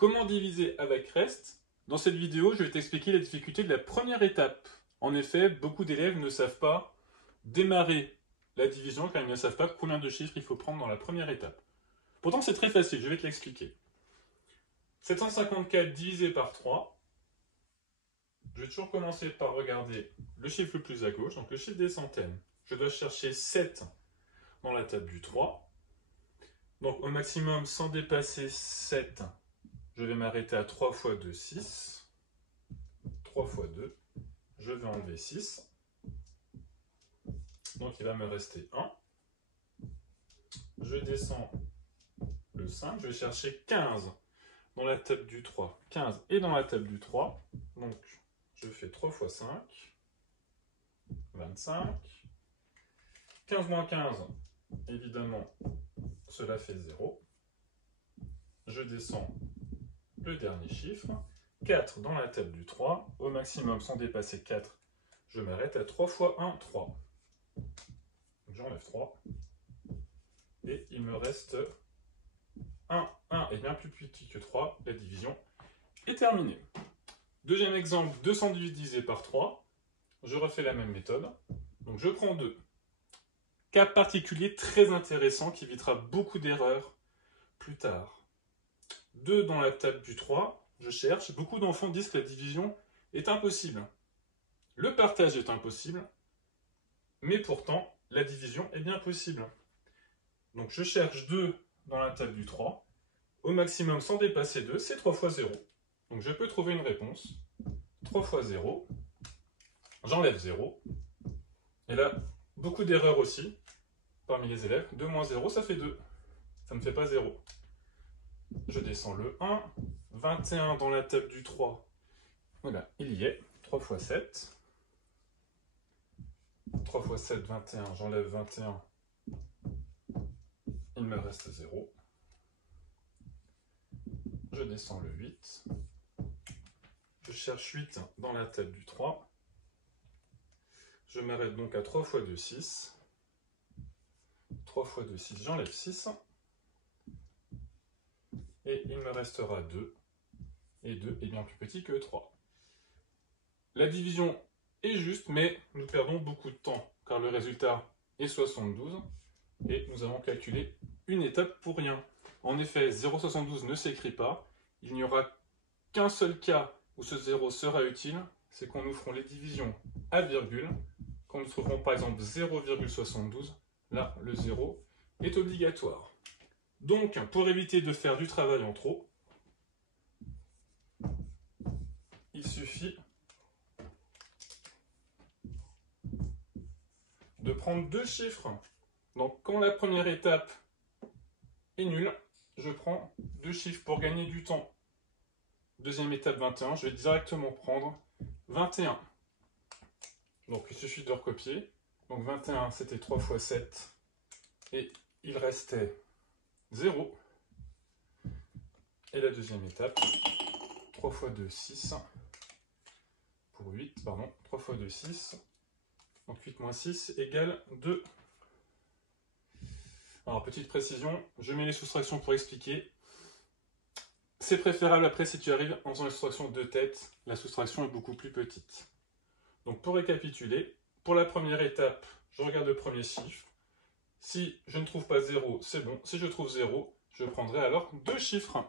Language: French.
Comment diviser avec reste? Dans cette vidéo, je vais t'expliquer la difficulté de la première étape. En effet, beaucoup d'élèves ne savent pas démarrer la division car ils ne savent pas combien de chiffres il faut prendre dans la première étape. Pourtant, c'est très facile, je vais te l'expliquer. 754 divisé par 3. Je vais toujours commencer par regarder le chiffre le plus à gauche, donc le chiffre des centaines. Je dois chercher 7 dans la table du 3. Donc au maximum, sans dépasser 7, je vais m'arrêter à 3 fois 2, 6. 3 fois 2, je vais enlever 6. Donc il va me rester 1. Je descends le 5, je vais chercher 15 dans la table du 3. 15 et dans la table du 3. Donc je fais 3 fois 5, 25. 15 moins 15, évidemment, cela fait 0. Je descends le dernier chiffre. 4 dans la table du 3. Au maximum, sans dépasser 4, je m'arrête à 3 fois 1, 3. J'enlève 3. Et il me reste 1. 1 est bien plus petit que 3. La division est terminée. Deuxième exemple, 218 divisé par 3. Je refais la même méthode. Donc je prends 2. Cas particulier très intéressant qui évitera beaucoup d'erreurs plus tard. 2 dans la table du 3, je cherche. Beaucoup d'enfants disent que la division est impossible. Le partage est impossible, mais pourtant, la division est bien possible. Donc je cherche 2 dans la table du 3. Au maximum, sans dépasser 2, c'est 3 fois 0. Donc je peux trouver une réponse. 3 fois 0. J'enlève 0. Et là, beaucoup d'erreurs aussi parmi les élèves. 2 moins 0, ça fait 2. Ça ne fait pas 0. Je descends le 1. 21 dans la table du 3. Voilà, il y est. 3 fois 7. 3 fois 7, 21. J'enlève 21. Il me reste 0. Je descends le 8. Je cherche 8 dans la table du 3. Je m'arrête donc à 3 fois 2, 6. 3 fois 2, 6. J'enlève 6. Et il me restera 2. Et 2 est bien plus petit que 3. La division est juste, mais nous perdons beaucoup de temps, car le résultat est 72. Et nous avons calculé une étape pour rien. En effet, 0,72 ne s'écrit pas. Il n'y aura qu'un seul cas où ce 0 sera utile, c'est quand nous ferons les divisions à virgule. Quand nous trouverons par exemple 0,72, là le 0 est obligatoire. Donc, pour éviter de faire du travail en trop, il suffit de prendre deux chiffres. Donc, quand la première étape est nulle, je prends deux chiffres pour gagner du temps. Deuxième étape 21, je vais directement prendre 21. Donc, il suffit de recopier. Donc, 21, c'était 3 fois 7. Et il restait 0. Et la deuxième étape, 3 fois 2, 6. Pour 8, pardon. 3 fois 2, 6. Donc, 8 moins 6 égale 2. Alors, petite précision, je mets les soustractions pour expliquer. C'est préférable après si tu arrives en faisant les soustractions de tête, la soustraction est beaucoup plus petite. Donc pour récapituler, pour la première étape, je regarde le premier chiffre. Si je ne trouve pas 0, c'est bon. Si je trouve 0, je prendrai alors deux chiffres.